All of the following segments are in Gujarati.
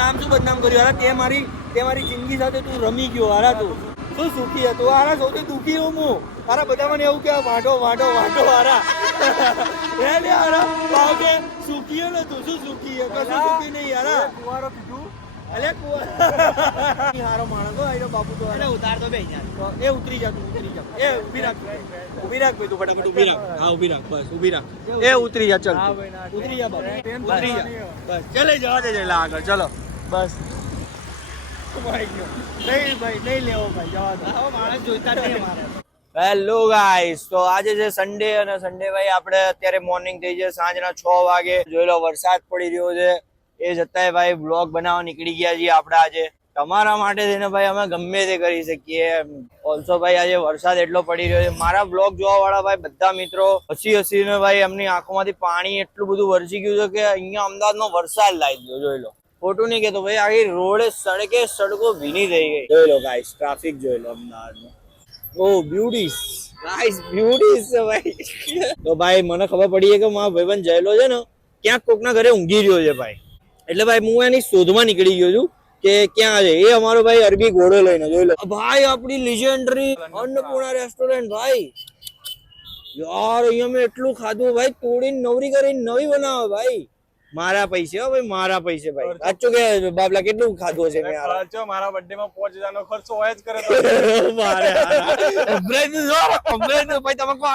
નામ શું બદનામ કર્યું હારા? તે મારી જિંદગી સાથે તું રમી ગયો હારા. તું શું સુખી હતો હારા? સૌથી દુઃખી હું હારા. બધા મને એવું કે વાંઢો હારા. હે લે હારા ભાવ કે સુખી ને તું શું સુખી હે? કશું સુખી નહીં હારા. કુવારો કીધું અલે હારો માણસ હો આયો બાપુ. તો અરે ઉતાર તો બે યાર. એ ઉતરી જા તું. એ ઊભી રાખ ભાઈ તું ફટાફટ ઊભી રાખ. હા ઊભી રાખ બસ ઊભી રાખ. એ ઉતરી જા ચલ. ઉતરી જા બાપુ. ઉતરી જા બસ. ચલે જવા દે જલા આગળ ચલો બસ. નહીં ભાઈ નહીં લેવો ભાઈ જવા દો. આવો માણસ જોઈતા નહીં અમારે. હેલો ગાઈસ, તો આજે છે સન્ડે અને સન્ડે ભાઈ આપણે અત્યારે મોર્નિંગ થઈ છે, સાંજના 6 વાગે. જોઈ લો વરસાદ પડી રહ્યો છે. એ છતાંય ભાઈ બ્લોગ બનાવવા નીકળી ગયા છીએ આપણે આજે તમારા માટે થઈને. ભાઈ અમે ગમે તે કરી શકીએ. ઓલ્સો ભાઈ આજે વરસાદ એટલો પડી રહ્યો છે. મારા બ્લોગ જોવા વાળા ભાઈ બધા મિત્રો હસીને ભાઈ એમની આંખોમાંથી પાણી એટલું બધું વરસી ગયું છે કે અહીંયા અમદાવાદમાં વરસાદ લાવી દીધો. જોઈ લો, ખોટું નહીં કેતો ભાઈ. આખી રોડે સડકો ભીની થઈ ગઈ. જોઈ લો ગાઈસ, ટ્રાફિક જોઈ લો અમદાવાદમાં. ઓ બ્યુટીસ ગાઈસ, બ્યુટીસ છે ભાઈ. તો ભાઈ મને ખબર પડી છે કે મારો ભાઈબંધ જયેલો છે ને ક્યાંક કોકના ઘરે ઊંઘી રહ્યો છે ભાઈ. એટલે ભાઈ હું એની શોધમાં નીકળી ગયો છું કે ક્યાં છે. એ અમારો ભાઈ અરબી ઘોડો લઈને. જોઈ લો ભાઈ, આપણી લીજેન્ડરી અન્નપૂર્ણા રેસ્ટોરન્ટ ભાઈ. યાર અહીંયા મેં એટલું ખાધું ભાઈ, તોડીને નવરી કરીને નવી બનાવે ભાઈ. મારા પૈસે હો ભાઈ, મારા પૈસે ભાઈ. સાચું કે બાબલા કેટલું ખાધું હશે મેં યાર? ખર્ચો મારા બર્થડે માં 5000 નો ખર્ચો હોય જ કરે તો મારે ભાઈ તમે કહો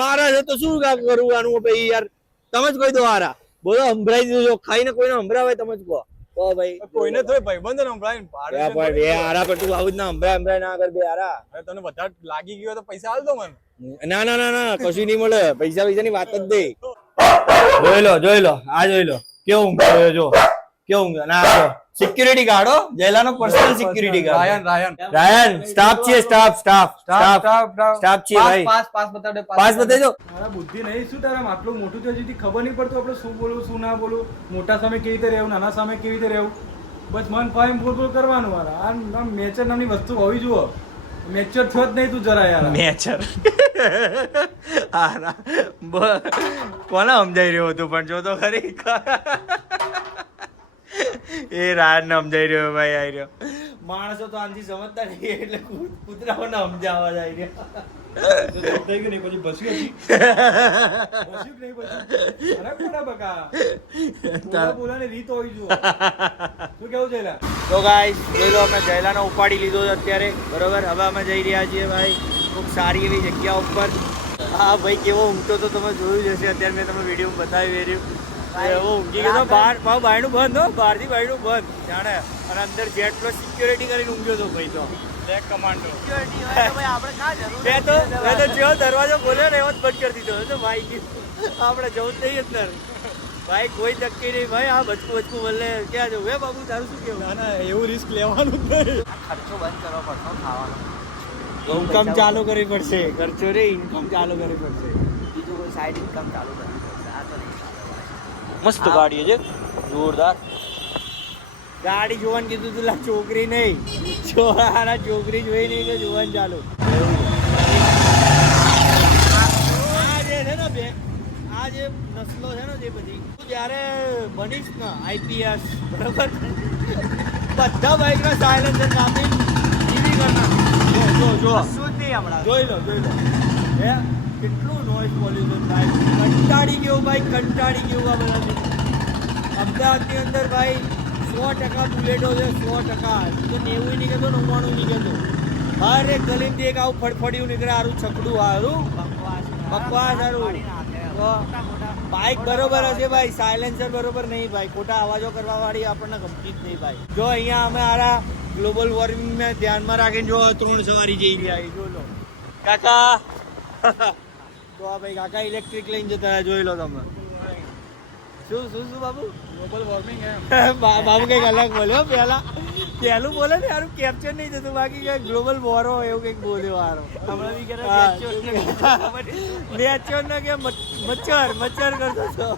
મારા છે તો શું કરું આનું ભાઈ યાર? તમે જ કહી દો હારા. બોલો સંભળાઈ દીધું. ખાઈને કોઈને સંભળાવે તમે જ કહો. તો ભાઈ કોઈને થોડી ભાઈબંધ સંભળાય બે હારા. પણ તું આવું જ ના સંભળાય ના કર બે હારા. તને વધારે લાગી ગયો તો પૈસા આલ દો મને. ના કશું નહીં મળે. પૈસા ની વાત જ દે. જોઈ લો આ જોઈ લો કેવું જો કેવું ના સિક્યુરિટી ગાર્ડ હો, જયલાનો પર્સનલ સિક્યુરિટી ગાર્ડ. રાયન સ્ટાફ છે. સ્ટાફ છે ભાઈ. પાસ બતાજો. મારા બુદ્ધિ નહીં શું તારા? આટલું મોટું છે હજી ખબર નહીં પડતું આપણે શું બોલવું શું ના બોલવું. મોટા સામે કેવી રીતે રહેવું, નાના સામે કેવી રીતે રહેવું. બસ મન ફાઈમ બોલ કરવાનું. મારા આ મેચર નામની વસ્તુ હોવી જુઓ. મેચર થયો જ નહીં તું જરા યાર. મેચર કોને સમજાઈ રહ્યો હતું પણ જો તો ખરી. એ રાત ને સમજાઈ રહ્યો ભાઈ. આવી રહ્યો માણસો તો આનથી સમજતા નહીં એટલે કૂતરાઓને સમજાવવા જાય રહ્યા. થઈ ગયું નહીં પછી બસ્યું હતી. બોલાની રીત હોવી જોઈએ. શું કેવું છે? તો ગાઈસ જોઈ લો, અમે જયલાનો ઉપાડી લીધો છે અત્યારે બરોબર. હવે અમે જઈ રહ્યા છીએ ભાઈ ખૂબ સારી એવી જગ્યા ઉપર. હા ભાઈ કેવો ઊંઘતો તો તમે જોયું જ હશે. અત્યારે મેં તમે વિડીયો બતાવી રહ્યું. એવો ઊંઘી ગયો બહાર. બાયણું બંધ હો, બહારથી બાયણું બંધ જાણે. અને અંદર જેટ પ્લસ સિક્યોરિટી કરીને ઊંઘ્યો હતો ભાઈ. તો બ્લેક કમાન્ડો મેં તો જેવો દરવાજો ખોલ્યો ને એવો જ બંધ કરી દીધો હતો ભાઈ. આપણે જવું જ નહીં અંદર ભાઈ. કોઈ ધક્કી નહીં ભાઈ. આ બચકું બોલે ક્યાં જવું? હે બાબુ તારું શું કેવું? ના એવું રિસ્ક લેવાનું જ નહીં. ખર્ચો બંધ કરવો પડતો ખાવાનો. ઇન્કમ ચાલુ કરવી પડશે. ખર્ચો રે ઇન્કમ ચાલુ કરવી પડશે. બીજું કોઈ સાઈડ ઇન્કમ ચાલુ કરવી પડશે. આ તો નહીં. મસ્ત ગાડી છે જોરદાર. ગાડી જોવાનું કીધું તું છોકરી નહીં. છોકરી જોઈ નહીં તો જોવાનું ચાલુ. આ જે છે ને બે આ જે નસલો છે ને જે બધી તું જયારે બનીશ ને IPS બરોબર બધા બાઇક ના સાયલેન્સર નાખી ઈવી કરના. જોઈ લો હે કેટલું નોઇઝ પોલ્યુશન થાય. કંટાળી ગયો ભાઈ, કંટાળી ગયો. આ બધા અમદાવાદની અંદર ભાઈ 100% બુલેટો છે. 100% તો 90 નહીં કહેતો, 99 નહીં કહેતો. હર એક ગલીમાંથી એક આવું ફડફડિયું નીકળે. સારું છકડું સારું બકવાસ સારું. બાઇક બરોબર હશે ભાઈ, સાયલેન્સર બરોબર નહીં ભાઈ. ખોટા અવાજો કરવા વાળી આપણને ગમતી જ નહીં ભાઈ. જો અહીંયા અમે આરા ગ્લોબલ વોર્મિંગને ધ્યાનમાં રાખીને જો 3 સવારી જઈ રહ્યા જો લો કાકા. તો આ ભાઈ કાકા ઇલેક્ટ્રિક લઈને જતા જોઈ લો તમે. શું બાબુ? ગ્લોબલ વોર્મિંગ બાબુ કઈક અલગ બોલ્યો. પહેલું બોલે ને યાર કેપ્ચર નહીં થતું. બાકી કઈ ગ્લોબલ વોરો એવું કઈક બોલ્યો હારો. મેચર ને કે મચ્છર કરતો હતો.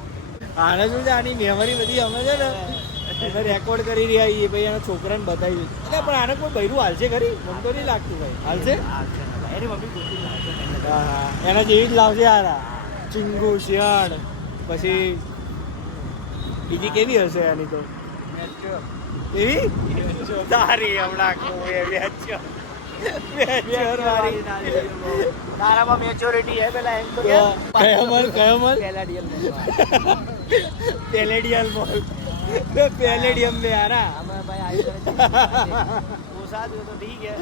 આને શું છે આની મેમરી બધી અમે છે ને એને રેકોર્ડ કરી રહ્યા છીએ ભાઈ. એના છોકરાને બતાવી એટલે પણ આને કોઈ બૈરું હાલશે ખરી? મને તો નહીં લાગતું ભાઈ હાલશે. હા એના જેવી જ લાવશે હારા. ચીંગુ શિયાળ પછી બીજી કેવી હશે આની તો એવી તારી હમણાં કહું એ મેચ્યોર વાળી તારામાં મેચ્યોરિટી હે પેલા એમ તો કયો મલ પેલેડિયલ મોલ પેલેડિયમ में आ रहा हमें भाई आई वो साथ हो तो ठीक है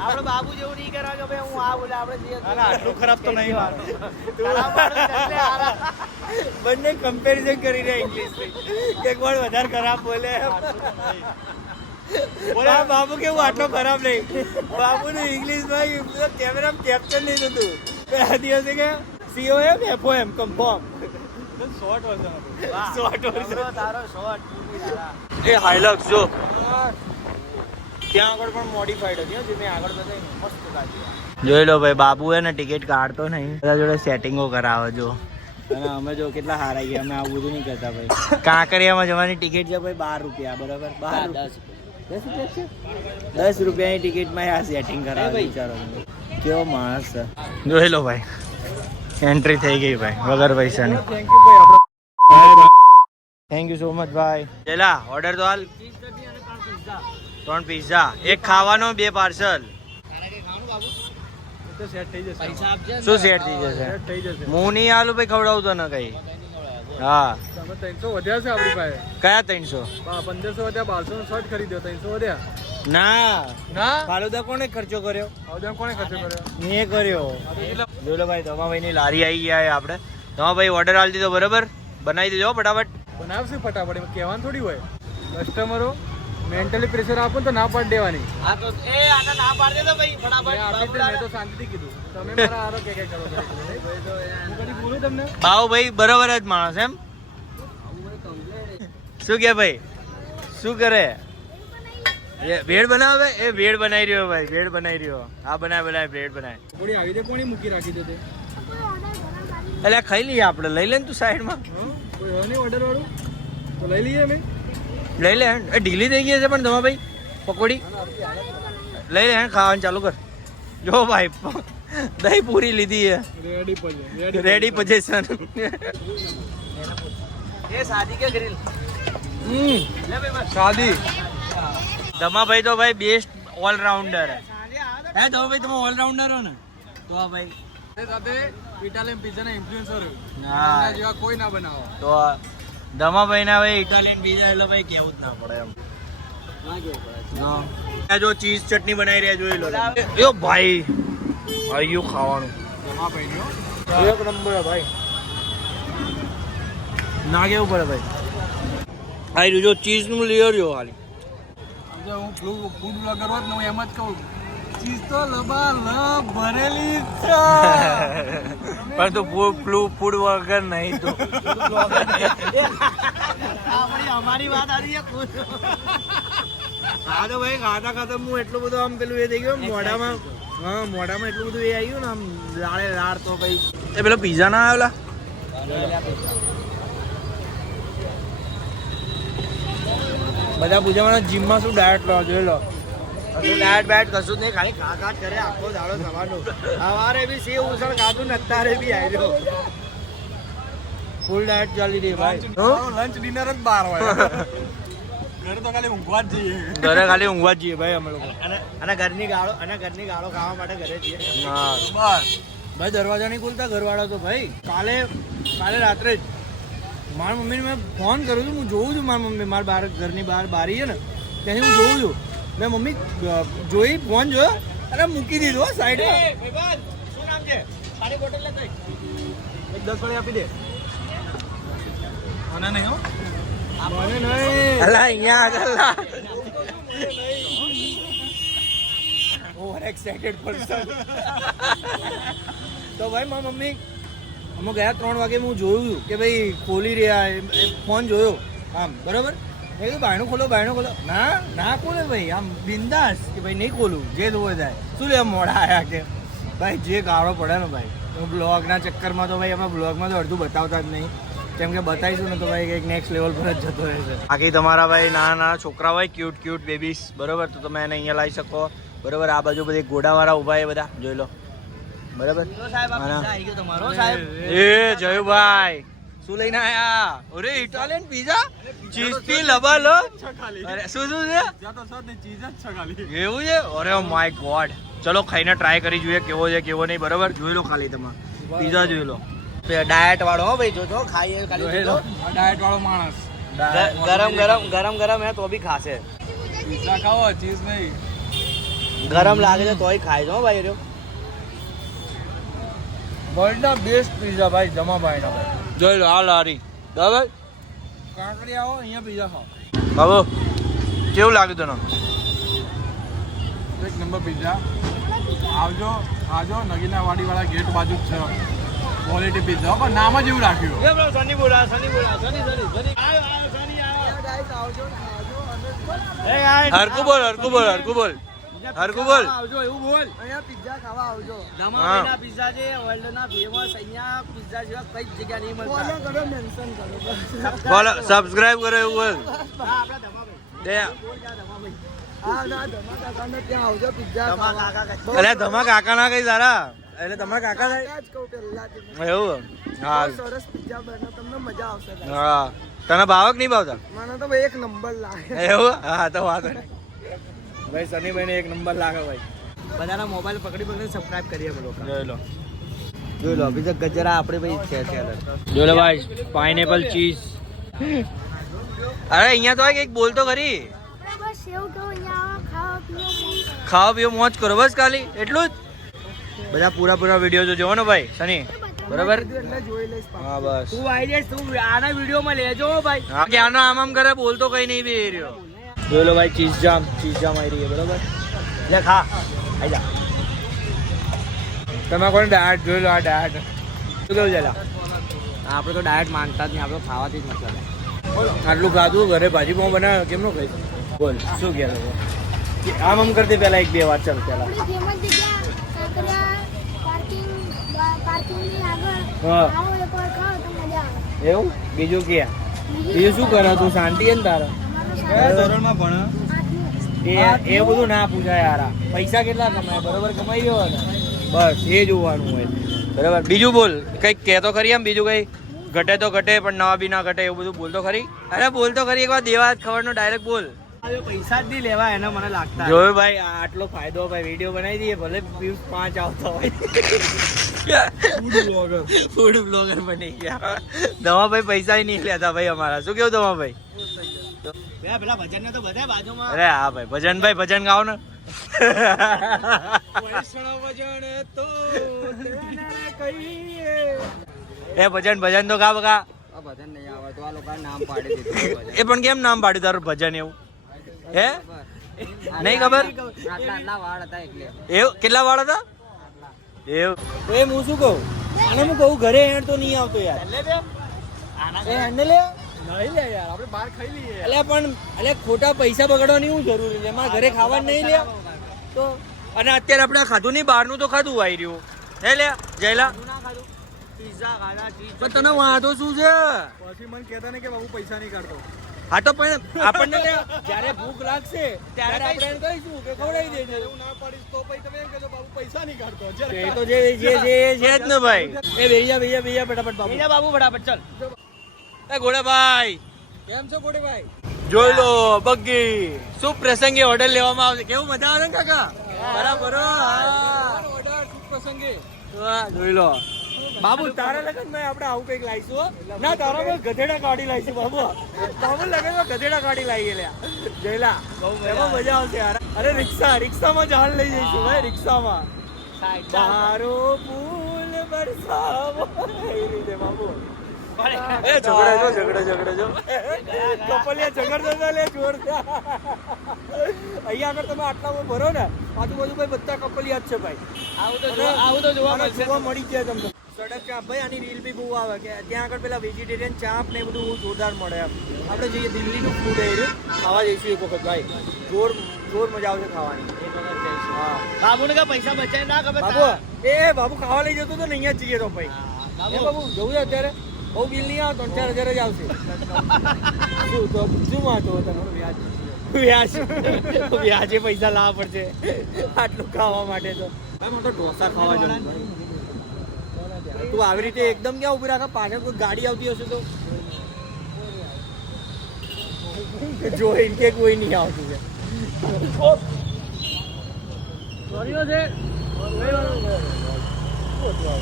આપણે બાબુ જેવું નહીં કરા કે ભાઈ હું આ બોલે આપણે જે આટલું ખરાબ તો નહીં બંને કમ્પેરિઝન કરી રહ્યા ઇંગ્લિશ એક વાર વધારે ખરાબ બોલે બોલે બાબુ કેવું આટલો ખરાબ નહીં બાબુનું ઇંગ્લિશ માં કેમેરામાં કેપ્ચર નહીં થતું આ દિવસે કે COM FOM confirm short version તારો શોર્ટ એ હાઇલક્સ જો ત્યાં આગળ પણ મોડિફાઈડ હતી જે મેં આગળ બતાવી મસ્ત કાઢી જોઈ લો ભાઈ બાબુ હે ને ટિકિટ કાઢતો નહીં બધા જોડે સેટિંગો કરાવે જો અને અમે જો કેટલા હારા ગયા અમે આવું બધું નહીં કરતા ભાઈ કાંકરિયામાં જવાની ટિકિટ છે ભાઈ 12 રૂપિયા બરાબર 10 રૂપિયાની ટિકિટમાં આ સેટિંગ કરાવે વિચારો કેવો માણસ છે જોઈ લો ભાઈ એન્ટ્રી થઈ ગઈ ભાઈ વગર પૈસાની થેન્ક યુ ભાઈ આપણો થેન્ક યુ સો મચ ભાઈ ચલા ઓર્ડર તો હાલ 3 પિઝા એક ખાવાનો 2 પાર્સલ તો સેટ થઈ જશે શું સેટ થઈ જશે સેટ થઈ જશે હું નહીં આલું ભાઈ ખવડાવું તો ને કઈ હા તમે 300 વધ્યા છે આપણી પાસે કયા 300 1500 વધ્યા 1200 નો શર્ટ ખરીદ્યો 300 વધ્યા ના ના ફાલુદા કોણે ખર્ચો કર્યો આવદમ કોણે ખર્ચો કર્યો મેં કર્યો જોલો ભાઈ તમાભાઈની લારી આવી ગયા છે આપણે તમાભાઈ ઓર્ડર આલી દીધો બરાબર બનાવી દેજો ફટાફટ બનાવશે ફટાફટ એમાં કહેવાનું થોડી હોય કસ્ટમરો મેન્ટલી પ્રેશર આપો તો ના પાડ દેવાની હા તો એ આને ના પાડ દે તો ભાઈ ફટાફટ મેં તો શાંતિથી કીધું તમે મારા આરો કે કરો છો હું કદી બોલું તમને બાવ ભાઈ બરાબર જ માણસ એમ શું કે ભાઈ શું કરે ભેળ બનાવે એ ભેળ બનાવી રહ્યો ભાઈ ભેળ બનાવી રહ્યો આ બનાય બ્રેડ બનાય થોડી આવી દે કોની મૂકી રાખી દે તે એટલે ખાઈ લઈએ આપણે લઈ લે ને તું સાઈડમાં કોઈ હોય નહીં ઓર્ડર વાળું તો લઈ લઈએ અમે લઈ લે એ ઢીલી થઈ ગઈ છે પણ તમારા ભાઈ પકોડી લઈ લે ખાવાનું ચાલુ કર જો ભાઈ દહીં પૂરી લીધી છે રેડી પોઝિશન એ શાદી કે ગ્રીલ શાદી દમાભાઈ તો ભાઈ બેસ્ટ ઓલરાઉન્ડર હે દમાભાઈ તમે ઓલરાઉન્ડર હો ને તો આ ભાઈ સાથે ઇટાલિયન પિઝાના ઇન્ફ્લુએન્સર હા જેવા કોઈ ના બનાવો તો દમાભાઈ ના ભાઈ ઇટાલિયન પીઝા એટલે ભાઈ કેવું જ ના પડે એમ આ જો ચીઝ ચટણી બનાવી રહ્યા જોઈ લો યો ભાઈ આયુ ખાવાનું દમાભાઈ એક નંબર ભાઈ ના કેવું પડે ભાઈ આઈ જો ચીઝ નું લેયર જો ખાલી હું ફૂડ બ્લોગર હોત ને હું એમ જ કહું ચીઝ તો લબાલબ ભરેલી છે પણ તું ફૂડ વગર નહીં તું અમારી વાત આવી હા તો ભાઈ ખાતા ખાતા હું એટલું બધું આમ પેલું એ થઈ ગયું મોઢામાં હા મોઢામાં એટલું બધું એ આવ્યું ને આમ લાડે લાડ તો ભાઈ એ પેલો પીઝા ના આવેલા બધા પૂછાવાના જીમમાં શું ડાયટ લો જોઈ લો કશું ડાયટ બાયટ કશું જ નહીં ખાલી ખા કરે આખો દાડો થવાનું સવારે બી સેવ ઉસળ ખાધું ને અત્યારે બી આવ્યો ફૂલ ડાયટ ચાલી રહી ભાઈ લંચ ડિનર જ 12 હોય ઘરે તો ખાલી ઊંઘવા જ જઈએ ઘરે ખાલી ઊંઘવા જ જઈએ ભાઈ અમે લોકો અને ઘરની ગાળો ખાવા માટે ઘરે જઈએ હા બસ ભાઈ દરવાજા નહીં ખોલતા ઘરવાળા તો ભાઈ કાલે રાત્રે જ મારી મમ્મીને મેં ફોન કરું છું હું જોઉં છું મારી મમ્મી મારા ઘરની બહાર બારી છે ને ત્યાંથી હું જોઉં છું મેં મમ્મી જોઈ ફોન જોયો અને મૂકી દીધો સાઈડમાં શું નામ છે પાણી બોટલ લેતો 10 વાળી આપી દે મને નહીં હો મને નહીં અલા અહીંયા આગળ ઓવર એક્સાઇટેડ પર્સન તો ભાઈ મારી મમ્મી અમે ગયા 3 વાગે હું જોયું કે ભાઈ ખોલી રહ્યા ફોન જોયો આમ બરાબર મેં કીધું બાયણું ખોલો ના ખોલે ભાઈ આમ બિંદાસ કે ભાઈ નહીં ખોલું જે થવું થાય શું લે મોડા આવ્યા કે ભાઈ જે ગાળો પડે ને ભાઈ બ્લોગના ચક્કરમાં તો ભાઈ અમે બ્લોગમાં તો અડધું બતાવતા જ નહીં કેમ કે બતાવીશું ને તો ભાઈ કંઈક નેક્સ્ટ લેવલ પર જ જતો રહેશે બાકી તમારા ભાઈ નાના છોકરા હોય ક્યુટ બેબીસ બરોબર તો તમે એને અહીંયા લાવી શકો બરોબર આ બાજુ બધી ઘોડાવાળા ઊભા એ બધા જોઈ લો બરાબર એ જયુભાઈ શું લઈને આયા? અરે ઇટાલિયન પીઝા ચીઝ થી લબાલો. અરે શું શું છે? એવું છે? અરે માય ગોડ. ચલો ખાઈને ટ્રાય કરી જોઈએ કેવો છે કેવો નહીં. બરાબર, જોઈ લો ખાલી તમે પીઝા જોઈ લો. ડાયટ વાળો હો ભાઈ, જોજો ખાઈએ ખાલી જોજો. ડાયટ વાળો માણસ ગરમ હે તો બી ખાશે. પીઝા ખાવો ચીઝ નહીં. ગરમ લાગે છે તોય ખાય છે હો ભાઈ રહ્યો. વર્લ્ડના બેસ્ટ પીઝા ભાઈ જમાભાઈના ભાઈ. જોઈ લો આ લારી. બરાબર, કાંકરી આવો અહીંયા પીઝા ખાઓ. બાબુ કેવું લાગ્યું તને? એક નંબર પીઝા. આવજો ખાજો. નગીના વાડીવાળા ગેટ બાજુ જ છે. ક્વોલિટી પીઝા પણ નામ જ એવું રાખ્યું. સની બોલા સની હરકુ બોલ હરકુ બોલ હરકુ બોલ હરકુ બોલ. આવજો એવું બોલ. અહીંયા પિઝા ખાવા આવજો. જમાભાઈના પિઝા છે વર્લ્ડના ફેમસ. અહીંયા પિઝા જેવા કઈ જગ્યા નહીં મળતા. ફોલો કરો, મેન્શન કરો. બોલો સબસ્ક્રાઇબ કરો એવું બોલ. હા, આપણા ધમાભાઈ. દે હા, ના ધમા કાકાને ત્યાં આવજો પિઝા ખાવા. એટલે ધમા કાકા ના કઈ સારા. એટલે તમારા કાકા થાય કાકા જ કહું પહેલાથી. એવું? હા બહુ સરસ પિઝા બને, તમને મજા આવશે. હા. તને ભાવક નહીં ભાવતા? મને તો એક નંબર લાગે. એવું? હા તો વાંધો નહીં ભાઈ. સનીભાઈ ને એક નંબર લાગે ભાઈ. બધાના મોબાઈલ પકડી પકડી સબસ્ક્રાઇબ કરીએ બોલો. જોઈ લો બીજા ગજરા આપણે ભાઈ છે. જોઈ લો ભાઈ પાઇનેપલ ચીઝ. અરે અહીંયા તો એક બોલ તો ખરી. ખાવા પીવો મોજ કરો બસ ખાલી એટલું જ. બધા પૂરા વિડીયો જોવો ને ભાઈ સની. બરાબર, એટલે જોઈ લઈશ. હા બસ. તું આવી જઈશ, તું આના વિડીયોમાં લેજો ભાઈ. હા કે આનો આમ કરે બોલતો કઈ નહીં બી રહ્યો. જોઈ લો ભાઈ ચીઝ જામ આવી રહી છે. બરાબર, લે ખા આઈ જા. તમે કોણ ડાયટ જોઈ લો. આ ડાયટ શું કેવું છે? આપણે તો ડાયટ માનતા જ નહીં, આપણે ખાવાથી જ મતલબ. આટલું ખાધું ઘરે ભાજી પાઉં બનાવ્યો કેમનું ખાઈ? બોલ શું કહે લોકો? આમ કરતી પેલા એક બે વાત ચાલ પેલા. હા એવું? બીજું કે બીજું શું કરે તું? શાંતિ છે ને તારા? ધોરણમાં ભણે. એ બધું ના પૂછાય યાર. પૈસા કેટલા કમાય? બરોબર કમાઈ ગયો ને બસ એ જોવાનું હોય. બરાબર, બીજું બોલ કઈક કહેતો ખરી આમ. બીજું કઈ ઘટે તો ઘટે પણ નવા બી ના ઘટે એવું બધું બોલતો ખરી. અરે બોલતો ખરી એક વાર દેવા ખબર નો ડાયરેક્ટ બોલ. પૈસા જ નહીં લેવા એના મને લાગતા. જોયું ભાઈ આટલો ફાયદો ભાઈ. વિડીયો બનાવી દઈએ ભલે વ્યૂઝ 5 આવતા હોય. ફૂડ બ્લોગર બની ગયા. દવાભાઈ પૈસા નહીં લેતા ભાઈ અમારા. શું કેવું દવાભાઈ? પેલા ભજન ને તો બધા બાજુમાં. અરે હા ભાઈ ભજનભાઈ ભજન ગાઓ ને. એ ભજન તો ગા બગા. ભજન નહીં આવે તો આ લોકો નામ પાડી દીધું. એ પણ કેમ નામ પાડ્યું તારું ભજન એવું? હે નહીં ખબર? આટલા વાળ હતા એટલે. એવું કેટલા વાળ હતા? એવું એ હું શું કહું? આને હું કહું ઘરે હેડ તો નહીં આવતો યાર. એ હેન્ડ લે નહીં લે યાર, આપણે બહાર ખાઈ લઈએ. એટલે પણ એટલે ખોટા પૈસા બગાડવાની શું જરૂર છે? મારા ઘરે ખાવાનું નહીં લે તો. અને અત્યારે આપણે ખાધું નહીં, બહારનું તો ખાધું આવી રહ્યું હે લે જયલા. પિઝા ખાધા, પણ તને વાંધો શું છે? પછી મને કહેતા નહીં કે બાબુ પૈસા નહીં કાઢતો. હા તો પણ આપણને જ્યારે ભૂખ લાગશે ત્યારે આપણે એને કહીશું કે ખવડાવી દેજે. એવું ના પાડીશ તો પછી તમે એમ કહેજો બાબુ પૈસા નહીં કાઢતો. એ તો જે છે જ ને ભાઈ. એ ભૈયા ફટાફટ બાબુ. બાબુ ફટાફટ ચાલ. એ ગોળાભાઈ કેમ છો ગોડીભાઈ? જોઈ લો બગ્ગી શું પ્રસંગે ઓર્ડર લેવામાં આવશે. કેવું મજા આવે ને કાકા? બરાબર. ઓર્ડર શુભ પ્રસંગે. વાહ, જોઈ લો બાબુ તારા લગન માં આપણે આવું કઈક લાવીશું હો. ના તારા માં ગધેડા કાઢી લાવીશું બાબુ. બાબુ લગન માં ગધેડા કાઢી લાવીએ લ્યા જયલા. એમાં મજા આવશે યાર. અરે રિક્ષામાં જાન લઈ જઈશું ભાઈ. રિક્ષામાં મારો ફૂલ બરસાવો એ રીતે બાબુ. એ ઝઘડે જો કપલિયા ઝઘડતા લે જોરદાર. અહીંયા આગળ તમે આટલામાં ભરો ને આજુબાજુ ભાઈ બધા કપલિયા જ છે ભાઈ. આવું તો જોવા મળશે. જોવા મળી જાય તમને. સડક ચાપ ભાઈ આની રીલ બી બહુ આવે કે ત્યાં આગળ પેલા વેજીટેરિયન ચાપ ને એ બધું બહુ જોરદાર મળે એમ. આપણે જઈએ દિલ્હીનું ફૂડ એ રહ્યું ખાવા જઈશું એક વખત ભાઈ. જોર મજા આવશે ખાવાની. હા બાબુ ને પૈસા બચાય ના ખબર. બાબુ બાબુ ખાવા લઈ જતો તો ને અહીંયા જ જઈએ તો ભાઈ. બાબુ જવું છે અત્યારે બહુ બિલ નહીં આવે. 3-4 હજાર જ આવશે. શું તો શું વાંધો તમે? વ્યાજે પૈસા લાવવા પડશે આટલું ખાવા માટે તો. ઢોસા ખાવા જવું. તું આવી રીતે એકદમ ક્યાં ઉભી રાખે? પાછળ કોઈ ગાડી આવતી હશે તો જોઈને કે કોઈ નહીં આવતું છે.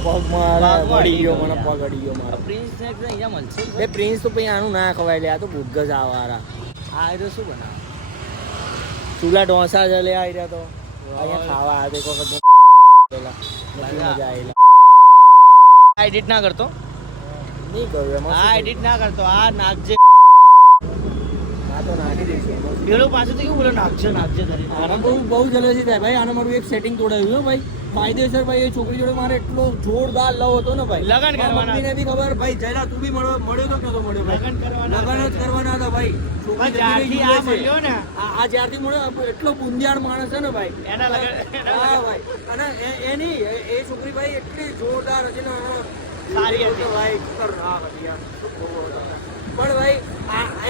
પગ મારા પડી ગયો, મને પગ અડી ગયો મારો. એ પ્રિન્સ તો પછી આનું ના ખવાય લે, આ તો ભૂગજ આવારા. આ તો શું બનાવે? ચૂલા ઢોસા જ લે. આવી રહ્યા તો અહીંયા ખાવા આવે એક વખત મજા આવેલા. એડિટ ના કરતો? નહીં કર્યું એમાં. હા એડિટ ના કરતો. આ નાખજે. હા તો નાખી દઈશું. પેલું પાછું તો કેવું બોલે નાખજે નાખજે કરીને. આના બહુ જલસી થાય ભાઈ. આને મારું એક સેટિંગ તોડાવ્યું ભાઈ. કાયદેસર ભાઈ એ છોકરી જોડે મારે એટલો જોરદાર લવ હતો ને ભાઈ. લગન કરવાના. મમ્મીને બી ખબર ભાઈ. જયલા તું બી મળ્યો તો નતો મળ્યો ભાઈ. લગન જ કરવાના હતા ભાઈ. છોકરી જ્યારથી આ મળ્યો ને, આ જ્યારથી મળ્યો એટલો બુંદિયાળ માણસ છે ને ભાઈ. એના લગન. હા ભાઈ. અને એની એ છોકરી ભાઈ એટલી જોરદાર હતી ને, સારી હતી ભાઈ. ખતરનાક હતી યાર. પણ ભાઈ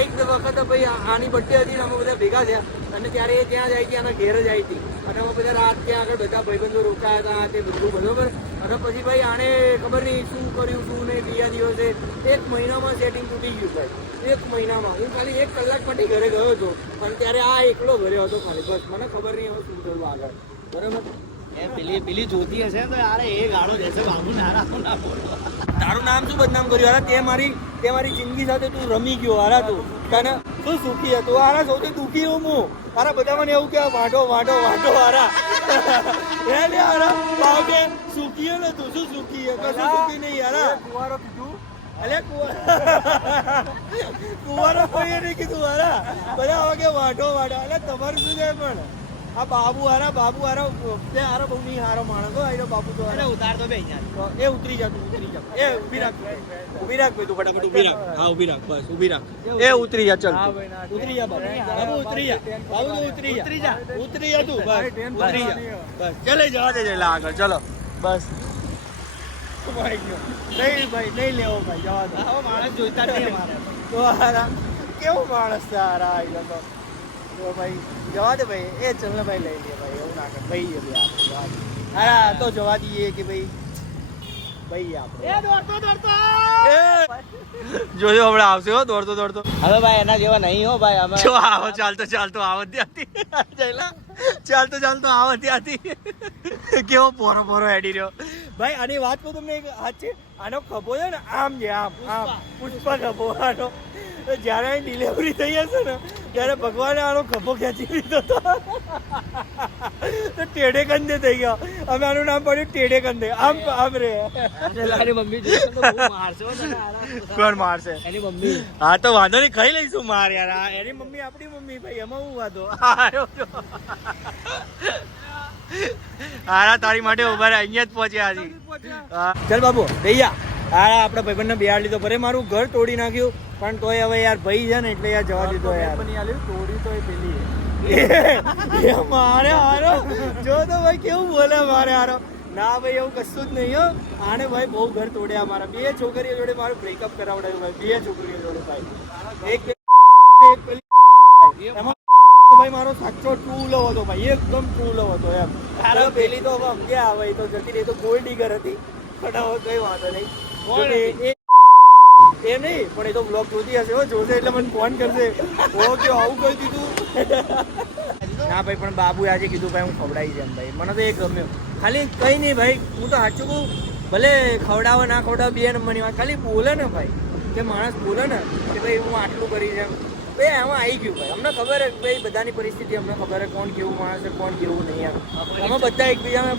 એક વખત ભાઈ આની બર્થડે હતી ને, અમે બધા ભેગા થયા અને ત્યારે એ ત્યાં જાય હતી, આના ઘેર જ આવી હતી અને અમે બધા રાત ત્યાં આગળ બધા ભાઈબંધો રોકાયા હતા. તે બધું બરોબર. અને પછી ભાઈ આને ખબર નહીં શું કર્યું શું નહીં. બીજા દિવસે 1 મહિનામાં સેટિંગ તૂટી ગયું ભાઈ. 1 મહિનામાં હું ખાલી 1 કલાક માટે ઘરે ગયો હતો પણ ત્યારે આ એકલો ઘરે હતો ખાલી. બસ મને ખબર નહીં હવે શું થયું આગળ. બરાબર. પેલી જોતી હશે તો યાર એ ગાળો દેશે. બાબુ ના બોલો. તારું નામ શું બદનામ કર્યું? હારા તે મારી જિંદગી સાથે તું રમી ગયો. હારા તું તને શું સુખી હતું? હારા સૌથી દુઃખી હું. હારા બધા મને એવું કે વાંઢો હારા એ લે હારા બાગે સુખી ને તું શું સુખી હે? કશું સુખી નહીં હારા. કુવારો કીધું? અલે કુવારો કોઈ નહીં કીધું. હારા બધા હવે કે વાંઢો અલે તમારું શું છે? પણ આ બાબુ હારા તે હારો બહુ નહીં હારો માણસ હો. આયો બાબુ તો ઉતાર તો બે એ ઉતરી જા. એ ઊભી રાખ ભાઈ. તું ફટાફટ ઊભી રાખ. હા ઊભી રાખ. બસ ઊભી રાખ. એ ઉતરી જા. ચલ ઉતરી જા બાબુ. ઉતરી જા બાબુ. ઉતરી જા તું. બસ ઉતરી જા. બસ ચલે જવા દે આગળ. ચલો બસ. નહીં ભાઈ નહીં લેવો ભાઈ. જવા દે. માણસ જોઈતા નહીં મારે તો. હારા કેવો માણસ છે હારા. આઈ તો ભાઈ જવા દે ભાઈ. એ ચલ ને ભાઈ લઈ લે ભાઈ. એવું ના કર ભાઈ. હા તો જવા દઈએ કે ભાઈ આપણે જોજો હમણાં આવશે હો દોડતો. હવે ભાઈ એના જેવા નહીં હો ભાઈ. અમે જો આવો ચાલતો આવો ત્યાંથી જયલા. ચાલતો આવો ત્યાંથી. કેવો પોરો હેડી રહ્યો ભાઈ. આની વાત કહું તમને એક હાથ છે. આનો ખભો છે ને આમ છે આમ પુષ્પા ખભો આનો. જયારે ડિલિવરી થઈ હશે ને ત્યારે ભગવાને આનો ખભો ખેંચી લીધો હતો તો ટેઢે કંધે થઈ ગયો. અમે આનું નામ પડ્યું ટેઢે કંધે. આમ રે. કોણ મારશે? એની મમ્મી. હા તો વાંધો નહીં, ખાઈ લઈશું માર યાર. એની મમ્મી આપણી મમ્મી ભાઈ. એમાં હું વાંધો. હારા તારી માટે ઉભા રહ્યા. અહીંયા જ પહોંચ્યા હજી. ચાલ બાબુ દઈયા. હારા આપડે ભાઈબંધ ને બિહાર લીધો. ભરે મારું ઘર તોડી નાખ્યું પણ તોય હવે યાર ભાઈ છે ને એટલે યાર જવા દીધો યાર. તોડી તો પેલી મારે હારો જો તો ભાઈ કેવું બોલે મારે હારો. ના ભાઈ એવું કશું જ નહીં હો. આને ભાઈ બહુ ઘર તોડ્યા મારા. 2 છોકરીઓ જોડે મારું બ્રેકઅપ કરાવડાવ્યું ભાઈ. 2 છોકરીઓ જોડે ભાઈ. એક એમાં ભાઈ મારો સાચો ટ્રુ લવ હતો ભાઈ. એકદમ ટ્રુ લવ હતો એમ. પેલી તો હવે સમજ્યા હવે તો જતી રહી. તો ગોલ્ડ ડિગર હતી પણ હવે કઈ વાંધો નહીં. એ નહીં પણ એ તો બ્લોગ જોતી હશે હો. જોશે એટલે મને ફોન કરશે. ઓકે આવું કહી દીધું. ના ભાઈ પણ બાબુ આજે કીધું ભાઈ હું ખવડાવી છે એમ ભાઈ. મને તો એ ગમ્યું. ખાલી કઈ નહીં ભાઈ. હું તો સાચું કહું ભલે ખવડાવે ના ખવડાવે 2 નંબરની વાત. ખાલી બોલે ને ભાઈ કે માણસ બોલે ને કે ભાઈ હું આટલું કરીશ એમ ભાઈ એમાં આવી ગયું ભાઈ. અમને ખબર હે ભાઈ બધાની પરિસ્થિતિ અમને ખબર હે કોણ કેવું માણસ છે કોણ કેવું નહીં એમ. અમે બધા એકબીજાને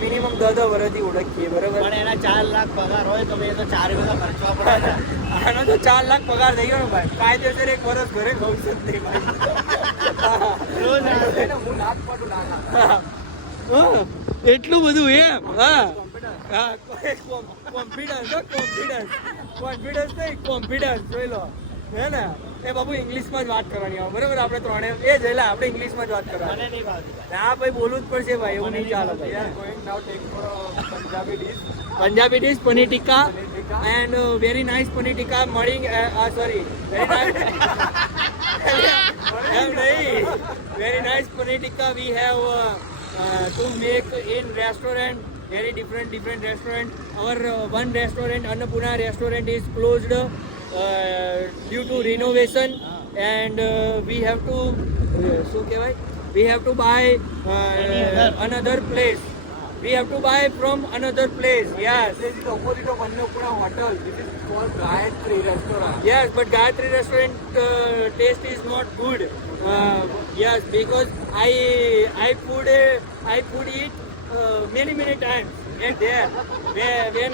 મિનિમમ 10 વર્ષથી ઓળખીએ બરાબર. પણ એના 4 લાખ પગાર હોય તો ભાઈ એ તો 4 બધા ખર્ચવા પડે. આનો તો 4 લાખ પગાર થઈ ગયો ને ભાઈ. કાયદેસર 1 વર્ષ ઘરે ખવડાવશે જ નહીં ભાઈ. એટલું બધું એમ. કોન્ફિડન્સ નહીં કોન્ફિડન્સ જોઈ લો હે ને. એ બાબુ ઇંગ્લિશમાં જ વાત કરવાની આવે બરાબર. આપણે ત્રણે એ જઈલા આપણે ઇંગ્લિશમાં જ વાત કરવાની. હા ભાઈ બોલવું જ પડશે ભાઈ. એવું નહીં ચાલે ભાઈ. Punjabi dish paneer tikka and very nice paneer tikka મળીંગ સોરી એમ નહીં very nice paneer tikka we have to make in restaurant very different restaurant. Our one restaurant, Annapurna restaurant, is closed due to renovation, and we have to buy another place. We have to buy from another place. Yes. This is opposite of Annapurna Hotel. This is called Gayatri Restaurant. Yes, but Gayatri restaurant taste is not good. Yes, because I put it many times. And there, when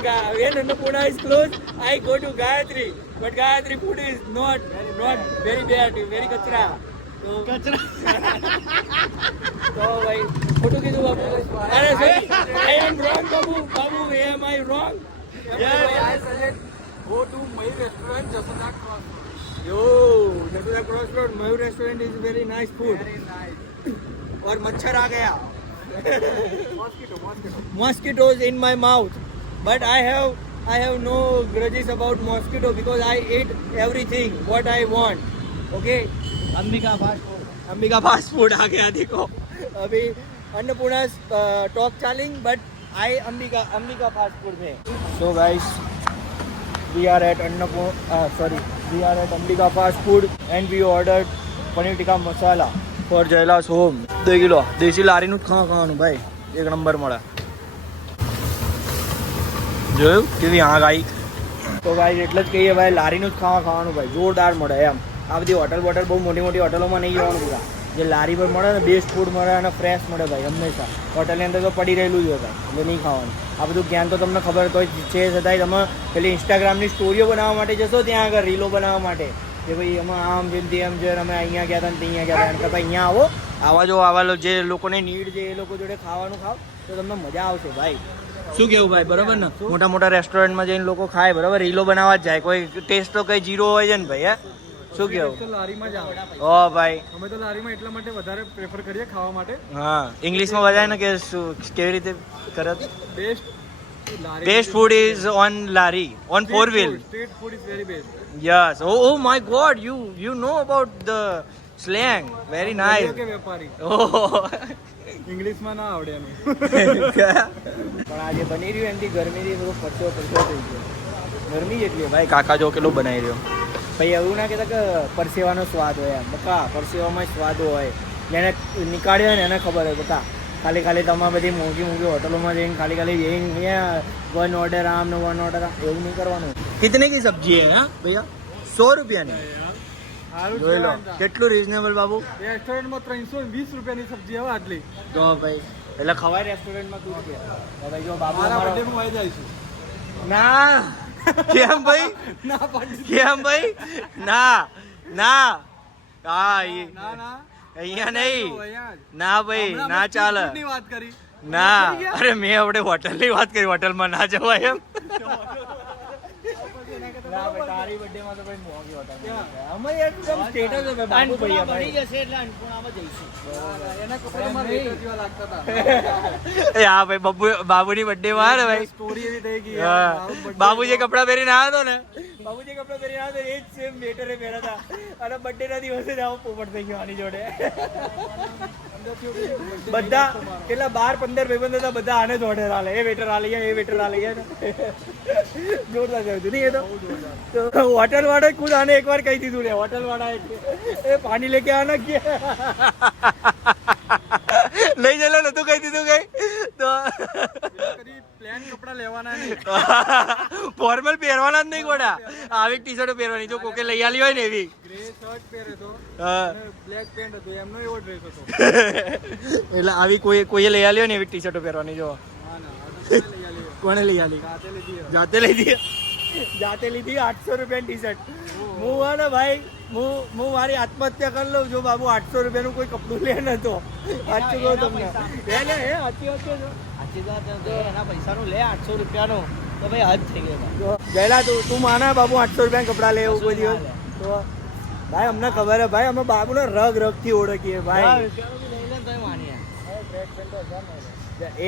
Annapurna is closed, I go to Gayatri. But Gayatri food is not very bad, very kachra. So भाई फोटो खींचो बाबू. अरे sorry, I am wrong, Babu. Am I wrong? Yes. I suggest go to Mayur Restaurant, Jasada Crossroad. Yo, Jasada Crossroad, Mayur restaurant is very nice food. Very nice. और मच्छर आ गया. Mosquito. Mosquitoes in my mouth, but I have no grudges about mosquito because I eat everything what I want. Okay. Ambika fast food. Ambika fast food आ गया देखो. अभी अन्नपूर्णा टॉक चालिंग, but I Ambika fast food में. So guys, we are at Ambika fast food and we ordered paneer tikka masala for જયલાસ હોમ. 2 કિલો દેશી લારીનું જ ખાવાનું ભાઈ, એક નંબર મળે. જોયું કેવી આગ આવી. તો ભાઈ એટલે જ કહીએ ભાઈ, લારીનું જ ખાવાનું ભાઈ જોરદાર મળે એમ. આ બધી હોટલ બહુ મોટી હોટલોમાં નહીં જવાનું બધા. જે લારી પર મળે ને બેસ્ટ ફૂડ મળે અને ફ્રેશ મળે ભાઈ હંમેશા. હોટલની અંદર તો પડી રહેલું જ હોય ભાઈ, એટલે નહીં ખાવાનું. આ બધું જ્ઞાન તો તમને ખબર તો છે, છતાંય તમે પેલી ઇન્સ્ટાગ્રામની સ્ટોરીઓ બનાવવા માટે જશો ત્યાં આગળ, રીલો બનાવવા માટે કે ભાઈ અમે આમ જેમ તેમ છે, અમે અહીંયા ગયા હતા ને ત્યાં ગયા હતા, એમ કરતાં અહીંયા આવા જે લોકોને નીડ છે એ લોકો જોડે ખાવાનું ખાવ તો તમને મજા આવશે ભાઈ. શું કેવું ભાઈ, બરાબર ને? મોટા રેસ્ટોરન્ટમાં જઈને લોકો ખાય, બરાબર, રીલો બનાવવા જ જાય, કોઈ ટેસ્ટ તો કઈ જીરો હોય છે ને ભાઈ. હે શું કેવું? તો લારીમાં જ આવે. ઓ ભાઈ, અમે તો લારીમાં એટલા માટે વધારે પ્રેફર કરીએ ખાવા માટે. હા, ઇંગ્લિશમાં બતાવે ને કે શું કેવી રીતે કરે. બેસ્ટ ફૂડ ઇઝ ઓન લારી, on 4-wheel. Street food is very best. Yes. Oh my God, you know about the slang. Very nice. કે વેપારી Oh. ઇંગ્લિશમાં ના આવડે એમ. પણ આજે બની રહ્યું એમથી ગરમીથી બધું પરસો થઈ ગયો. ગરમી જેટલી ભાઈ, કાકા જો કેટલું બનાવી રહ્યો ભાઈ. એવું ના કહેતા કે પરસેવાનો સ્વાદ હોય એમ. બકા પરસેવામાં સ્વાદ હોય, જેને નીકાળ્યો હોય ને એને ખબર હોય. બકા ખાલી તમારે બધી મોંઘી હોટલોમાં જઈને ખાલી જઈને 1 order આમ ને 1 order આમ એવું નહીં કરવાનું. कितने की सब्जी है हाँ भैया? 100 रुपया ની. જોઈ લો કેટલું રીઝનેબલ બાબુ. રેસ્ટોરન્ટમાં 320 રૂપિયાની સબ્જી આવે આટલી. તો ભાઈ એટલે ખવાય રેસ્ટોરન્ટમાં તું કે ભાઈ જો બાબુ મારા બર્થડેમાં આવી જઈશું. ના કેમ ભાઈ? ના પાડી. કેમ ભાઈ? ના હા ના અહીંયા નહીં. અહીંયા જ. ના ભાઈ ના ચાલે. ની વાત કરી. ના અરે મેં આપણે હોટલની વાત કરી, હોટલમાં ના જવાય એમ. તારી બર્થડેમાં તો ભાઈ મોંઘી હોટલ અમે એકદમ સ્ટેટસ છે બાબુ ભૈયા ભાઈ. બની જશે એટલે અન્નપૂર્ણામાં જઈશું. એના કપડા મારા વેટર જેવા લાગતા હતા. એ હા ભાઈ, બાબુની બર્થડે માં ને ભાઈ સ્ટોરી એવી થઈ ગઈ. હા, બાબુ જે કપડા પહેરીને આવ્યો હતો ને, એ જ સેમ વેટરે પહેર્યા હતા. અને બર્થડે ના દિવસે જ આવો પોપટ થઈ ગયો આની જોડે. બધા કેટલા 12-15 ભાઈબંધ હતા, બધા આને જ ઓર્ડર આલે. એ વેટર આલી ગયા, એ વેટર આલી ગયા. જોરદાર થયું નહીં એ તો. હોટલ વાળા ખુદ આને એકવાર કહી દીધું ને, હોટલ વાળા એ પાણી લેકે આના કે લઈ જલો નતું કહી દીધું કઈ તો. કદી પ્લેન કપડા લેવાના નહીં. ફોર્મલ પહેરવાના જ નહીં ગોડા, આવી ટી-શર્ટો પહેરવાની. જો કોકે લઈ આલી હોય ને એવી. ગ્રે શર્ટ પહેરે તો હા, બ્લેક પેન્ટ હતો, એમનો એવો ડ્રેસ હતો. એટલે આવી કોઈએ લઈ આલી હોય ને એવી ટી-શર્ટો પહેરવાની. જો હા ના, આ તો કોને લઈ આલી? કોને લઈ આલી? જાતે લીધી 800 રૂપિયાની ટી-શર્ટ. હું ને ભાઈ હું મારી આત્મહત્યા કરી લઉં જો બાબુ 800 રૂપિયાનું કોઈ કપડું લે ન તો. સાચું કહું તમને. સાચી વાત છે. સાચી વાત છે. એના પૈસાનું લે 800 રૂપિયાનું તો ભાઈ હદ થઈ ગયો. ગયેલા તું માના બાબુ 800 રૂપિયા કપડા લે એવું કોઈ દિવસ તો ભાઈ અમને ખબર હે ભાઈ, અમે બાબુને રગથી ઓળખીએ ભાઈ.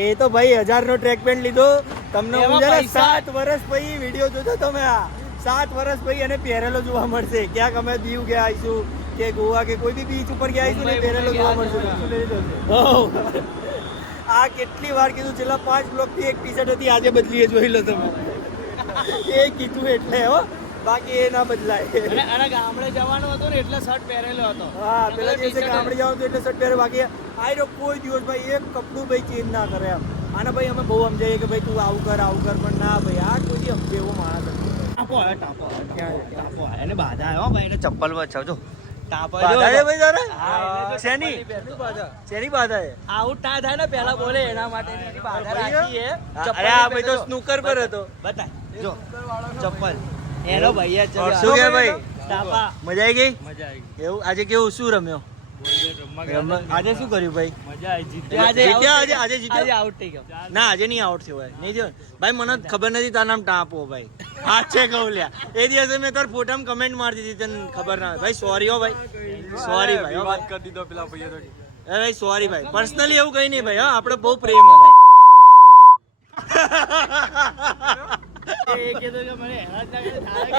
એ તો ભાઈ 1000 નો ટ્રેક પેન્ટ લીધો તમને. 7 વર્ષ પછી વિડીયો જોજો તમે. આ 7 વર્ષ પછી એને પહેરેલો જોવા મળશે. ક્યાંક અમે દીવ ગયા આવીશું કે ગોવા કે કોઈ બી બીચ ઉપર ગયા આવીશું ને પહેરેલો જોવા મળશે. આ કેટલી વાર કીધું, છેલ્લા 5 બ્લોક થી એક ટી શર્ટ હતી, આજે બદલીએ, જોઈ લો તમે. એ કીધું એટલે હો, બાકી એ ના બદલાય. અને ગામડે જવાનું હતું ને એટલે શર્ટ પહેરેલો હતો. હા, પેલા દિવસે ગામડે જવાનું હતું એટલે શર્ટ પહેરે, બાકી આ રહ્યો કોઈ દિવસ ભાઈ એક કપડું ભાઈ ચેન્જ ના કરે એમ. આને ભાઈ અમે બહુ સમજાવીએ કે ભાઈ તું આવું કર, પણ ના ભાઈ, આ કોઈ દી સમજે એવો માણસ નથી. ટાપો એને બાધા આવ્યો ભાઈ, એને ચપ્પલ બચાવજો. ટાપો બાધા છે ભાઈ તારે? હા, શેની? શેની બાધા છે? આઉટ ના થાય ને પેલા બોલે એના માટે એની બાધા રાખી છે. અરે આ ભાઈ તો સ્નૂકર પર હતો. બતાય જો ચપ્પલ એનો ભાઈ જ છે. શું કે ભાઈ? ટાપા મજા આવી ગઈ? મજા આવી એવું આજે કેવું શું રમ્યો? આજે શું કર્યું ભાઈ? મજા આવી જીત્યા? આજે જીત્યા? આજે આઉટ થઈ ગયો. ના, આજે નહીં આઉટ થયો ભાઈ, નહીં થયો ભાઈ. મને ખબર નથી તારું નામ ટાપો ભાઈ. હાચે કહું લ્યા, એ દિવસે મેં તાર ફોટામાં કમેન્ટ મારી દીધી, તને ખબર ના હોય ભાઈ. સોરી હો ભાઈ, સોરી ભાઈ. વાત કરી દીધો પેલા ભાઈએ તો. એ ભાઈ સોરી ભાઈ, પર્સનલી એવું કઈ નહીં ભાઈ. હા, આપણે બહુ પ્રેમ હો ભાઈ. એ કીધું કે મને હેરાન ના કરે, થાળે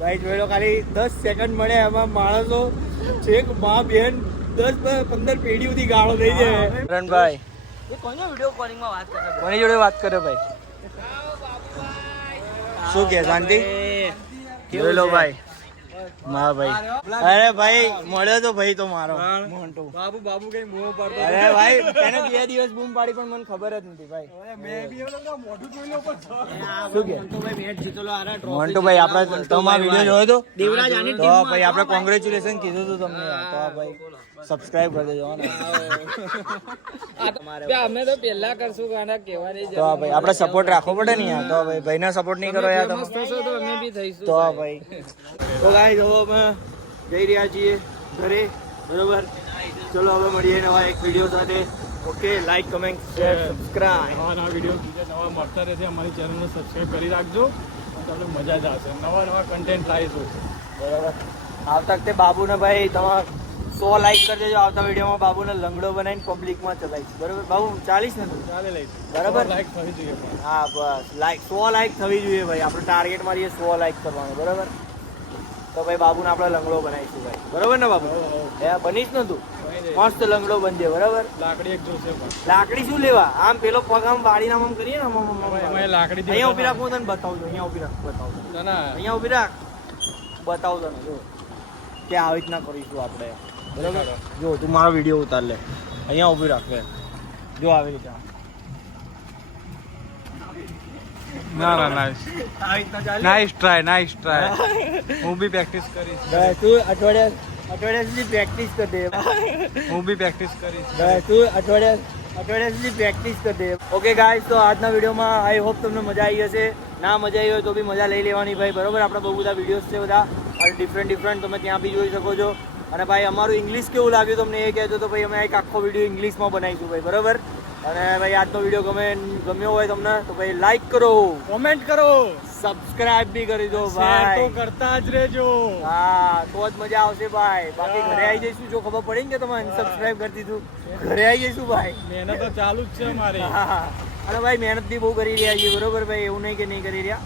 ભાઈ જોઈ લો, ખાલી 10 સેકન્ડ મળે એમાં માણસો છેક મા બેન 10-15 પેઢી સુધી ગાળો થઈ જાય. રણભાઈ એ કોનો વિડિયો કોલિંગ માં વાત કરે? કોની જોડે વાત કરે ભાઈ? શું કે શાંતિ? જોઈ લો ભાઈ, મારા ભાઈ. અરે ભાઈ મળ્યો તો ભાઈ તો મારો મોન્ટુ. બાબુ બાબુ કઈ મોં પડતો. અરે ભાઈ એને 2 દિવસ બૂમ પાડી પણ મને ખબર જ નથી ભાઈ. મેં બી એવું લાગ્યું મોઢું જોઈ લો પણ શું કે તો ભાઈ મેચ જીતેલો આરા ટ્રોફી. મોન્ટુ ભાઈ આપણે તમારો વિડિયો જોયો તો? દેવરાજ આની તો ભાઈ આપણે કોંગ્રેચ્યુલેશન કીધું હતું તમને. તો ભાઈ સબસ્ક્રાઇબ કરી દેજો ને. અમે તો પેલા કરશું ગાના કહેવાની તો ભાઈ આપણે સપોર્ટ રાખવો પડે ને યાર. તો ભાઈ ભાઈને સપોર્ટ નહીં કરો યાર તમે. થશો તો અમે બી થઈશું. તો ભાઈ તો ગાઈસ હવે અમે જઈ રહ્યા છીએ ઘરે, બરોબર? ચલો હવે મળીએ નવા એક વિડીયો સાથે. Okay, like, comment, share, subscribe. નવા વિડીયો બીજા નવા મળતા રહેશે. અમારી ચેનલને સબસ્ક્રાઈબ કરી રાખજો. તમને મજા જ આવશે. નવા કન્ટેન્ટ લાવીશું. બરાબર. આવતા વખતે બાબુને ભાઈ તમારે 100 લાઈક કરી દેજો. આવતા વિડીયોમાં બાબુને લંગડો બનાવીને પબ્લિકમાં ચલાવીશ, બરાબર? બાબુ 40 ને તું? ચાલે લઈશું. બરાબર. લાઈક થવી જોઈએ પણ. હા બસ, લાઈક 100 લાઈક થવી જોઈએ ભાઈ. આપણે ટાર્ગેટ મારીએ 100 લાઈક કરવાનો, બરાબર? તો ભાઈ બાબુને આપણે લંગડો બનાવીશું ભાઈ, બરાબર ને બાબુ? હે, બનીશ ને તું? મસ્ત લંગડો બનજે, બરાબર? લાકડી એક જોશે પણ. લાકડી શું લેવા? આમ પેલો પગ આમ વાળીને આમ કરીએ ને, એમાં લાકડી અહીંયા ઉભી રાખ, હું તને બતાવું છું. અહીંયા ઉભી રાખ, બતાવું. ના ના અહીંયા ઉભી રાખ, બતાવું તને. જો કે આવી રીતના કરીશું આપણે, બરાબર? જો તું મારો વિડીયો ઉતાર લે. અહીંયા ઉભી રાખ, જો આવી રીતે. ના નાઈસ આવી રીતના ચાલે. નાઈસ ટ્રાય હું બી પ્રેક્ટિસ કરીશ. તું અઠવાડિયા સુધી પ્રેક્ટિસ કરી દે. હું બી પ્રેક્ટિસ કરીશ. તું અઠવાડિયા સુધી પ્રેક્ટિસ કરી દે. ઓકે ગાઈસ, તો આજના વિડીયોમાં આઈ હોપ તમને મજા આવી હશે. ના મજા આવી હોય તો બી મજા લઈ લેવાની ભાઈ, બરોબર? આપણા બહુ બધા વિડીયોઝ છે બધા ડિફરન્ટ, તમે ત્યાં બી જોઈ શકો છો. અને ભાઈ અમારું ઇંગ્લિશ કેવું લાગ્યું તમને એ કહેજો, તો ભાઈ અમે એક આખો વિડીયો ઇંગ્લિશમાં બનાવીશું ભાઈ, બરોબર? અને ભાઈ આજનો વિડીયો ગમ્યો હોય તમને તો ભાઈ લાઈક કરો, કોમેન્ટ કરો, સબસ્ક્રાઇબ બી કરી દો શેર તો ભાઈ. કરતા જ રહેજો. હા, તો જ મજા આવશે ભાઈ. બાકી ઘરે આવી જઈશું જો ખબર પડી ને કે તમે અનસબસ્ક્રાઇબ કરી દીધું. ઘરે આવી જઈશું ભાઈ. મહેનત તો ચાલુ જ છે મારી. હા, અને ભાઈ મહેનત બી બહુ કરી રહ્યા છીએ, બરોબર ભાઈ? એવું નહીં કે નહીં કરી રહ્યા.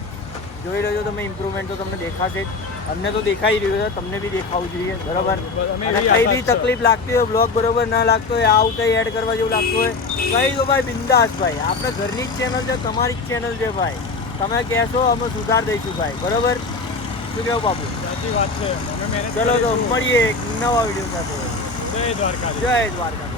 જોઈ રહ્યો છો તમે, ઇમ્પ્રુવમેન્ટ તો તમને દેખાશે જ. અમને તો દેખાઈ રહ્યું છે, તમને બી દેખાવું જોઈએ, બરોબર? અમે અને બી કઈ બી આશા છે. તકલીફ લાગતી હોય, બ્લોગ બરોબર ના લાગતો હોય, આવું કઈ એડ કરવા જેવું લાગતું હોય, કઈ દો ભાઈ, બિંદાસ ભાઈ. આપણે ઘરની જ ચેનલ છે, તમારી જ ચેનલ છે ભાઈ. તમે કહેશો અમે સુધાર દઈશું ભાઈ, બરોબર? શું કેવું બાબુ? સાચી વાત છે. અમે મહેનત ચલો તો કરીશું. મળીએ એક નવા વિડીયો સાથે. જય દ્વારકા. જય દ્વારકા.